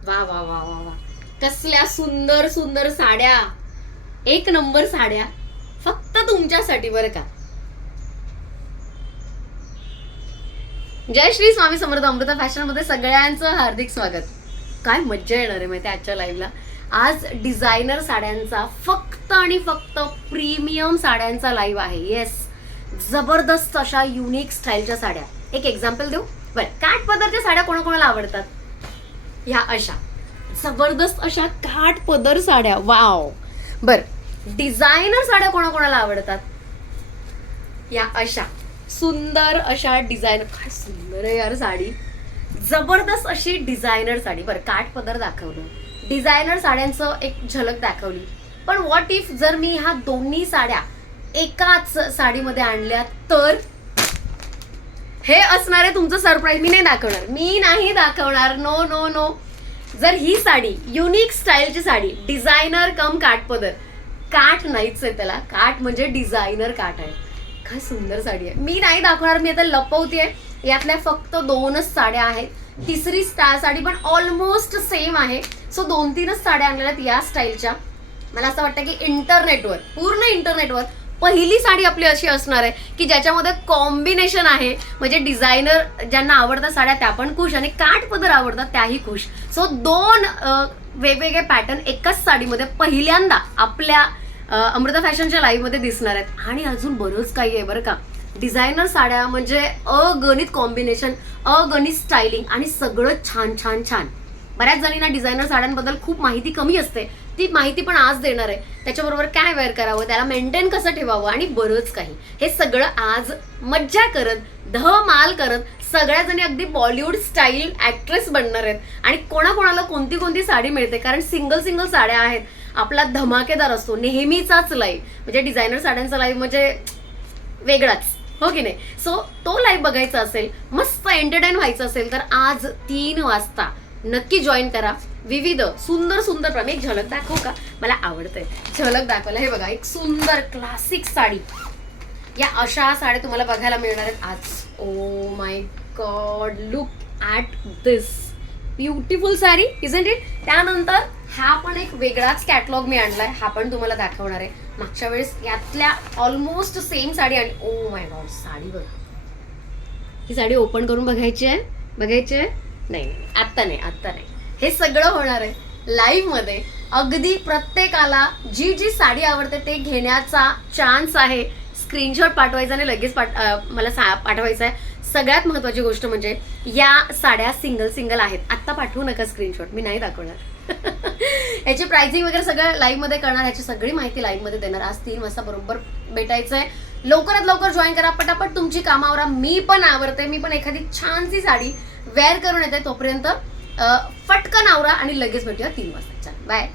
वा वा वा वा वा, कसल्या सुंदर सुंदर साड्या, एक नंबर साड्या फक्त तुमच्यासाठी बरं का. जय श्री स्वामी समर्थ. अमृता फॅशन मध्ये सगळ्यांचं हार्दिक स्वागत. काय मज्जा येणार आहे माहिती आजच्या लाईव्हला. आज डिझायनर साड्यांचा फक्त आणि फक्त प्रीमियम साड्यांचा लाईव्ह आहे. येस, जबरदस्त अशा युनिक स्टाईलच्या साड्या. एक एक्झाम्पल देऊ बरं. काठ पदरच्या साड्या कोणाकोणाला आवडतात? ह्या अशा जबरदस्त अशा काठ पदर साड्या. वाव. बर, डिझायनर साड्या कोणाकोणाला आवडतात? या अशा सुंदर अशा डिझायनर. काय सुंदर आहे यार साडी, जबरदस्त अशी डिझायनर साडी. बरं, काठ पदर दाखवलं, डिझायनर साड्यांचं एक झलक दाखवली. पण व्हॉट इफ जर मी ह्या दोन्ही साड्या एकाच साडीमध्ये आणल्या तर? हे असणार आहे तुमचं सरप्राईज. मी नाही दाखवणार. No no no. जर ही साडी युनिक स्टाईलची साडी, डिझायनर कम काठ पदर, काठ नाहीच आहे त्याला, काठ म्हणजे डिझायनर काठ आहे. काय सुंदर साडी आहे. मी नाही दाखवणार, मी आता लपवतेय. यातल्या फक्त 2च साड्या आहेत. तिसरी साडी पण ऑलमोस्ट सेम आहे. सो 2-3च साड्या आणलेल्या आहेत या स्टाईलच्या. मला असं वाटतं की इंटरनेटवर, पूर्ण इंटरनेटवर पहिली साडी आपली अशी असणार आहे की ज्याच्यामध्ये कॉम्बिनेशन आहे. म्हणजे डिझायनर ज्यांना आवडतात साड्या त्या पण खुश आणि काठ पदर आवडतात त्याही खुश. सो 2 वेगवेगळे पॅटर्न एकाच साडीमध्ये पहिल्यांदा आपल्या अमृता फॅशनच्या लाईव्ह मध्ये दिसणार आहेत. आणि अजून बरंच काही आहे बरं का. डिझायनर साड्या म्हणजे अगणित कॉम्बिनेशन, अगणित स्टायलिंग आणि सगळं छान छान छान. बऱ्याच जणींना डिझायनर साड्यांबद्दल खूप माहिती कमी असते. ती माहिती पण आज देणार आहे. त्याच्याबरोबर काय वेअर करावं, त्याला मेंटेन कसं ठेवावं आणि बरंच काही. हे सगळं आज मज्जा करत, धमाल करत सगळ्या जणी अगदी बॉलिवूड स्टाईल ऍक्ट्रेस बनणार आहेत. आणि कोणाकोणाला कोणती कोणती साडी मिळते, कारण सिंगल साड्या आहेत. आपला धमाकेदार असतो नेहमीचाच लाईव्ह. म्हणजे डिझायनर साड्यांचा लाईव्ह म्हणजे वेगळाच, हो की नाही. सो तो लाईव्ह बघायचा असेल, मस्त एंटरटेन व्हायचं असेल तर आज 3 वाजता नक्की जॉईन करा. विविध सुंदर सुंदर. मी एक झलक दाखवू का? मला आवडतंय झलक दाखवायला. हे बघा, एक सुंदर क्लासिक साडी. या अशा साड्या तुम्हाला बघायला मिळणार आहेत आज. Oh my God, look at this beautiful sari, isn't it. त्यानंतर हा पण एक वेगळाच कॅटलॉग मी आणलाय, हा पण तुम्हाला दाखवणार आहे. मागच्या वेळेस यातल्या ऑलमोस्ट सेम साडी आणि ओ माय गॉड, साडी बघा. ही साडी ओपन करून बघायची आहे. नाही, आत्ता नाही. हे सगळं होणार आहे लाईव्ह मध्ये. अगदी प्रत्येकाला जी जी साडी आवडते ते घेण्याचा चान्स आहे. स्क्रीनशॉट पाठवायचा आणि लगेच मला पाठवायचा आहे. सगळ्यात महत्वाची गोष्ट म्हणजे या साड्या सिंगल आहेत. आत्ता पाठवू नका स्क्रीनशॉट, मी नाही दाखवणार. याची प्राइसिंग वगैरे सगळं लाईव्ह मध्ये करणार. याची सगळी माहिती लाईव्ह मध्ये देणार. आज 3 वाजता बरोबर भेटायचं आहे. लवकरात लवकर जॉईन करा. पटापट तुमची कामावर. मी पण आवरते. मी पण एखादी छानशी साडी वेअर करून येते. तोपर्यंत फटकन आवरा आणि लगेच भेटूया 3 वाजता. चला, बाय.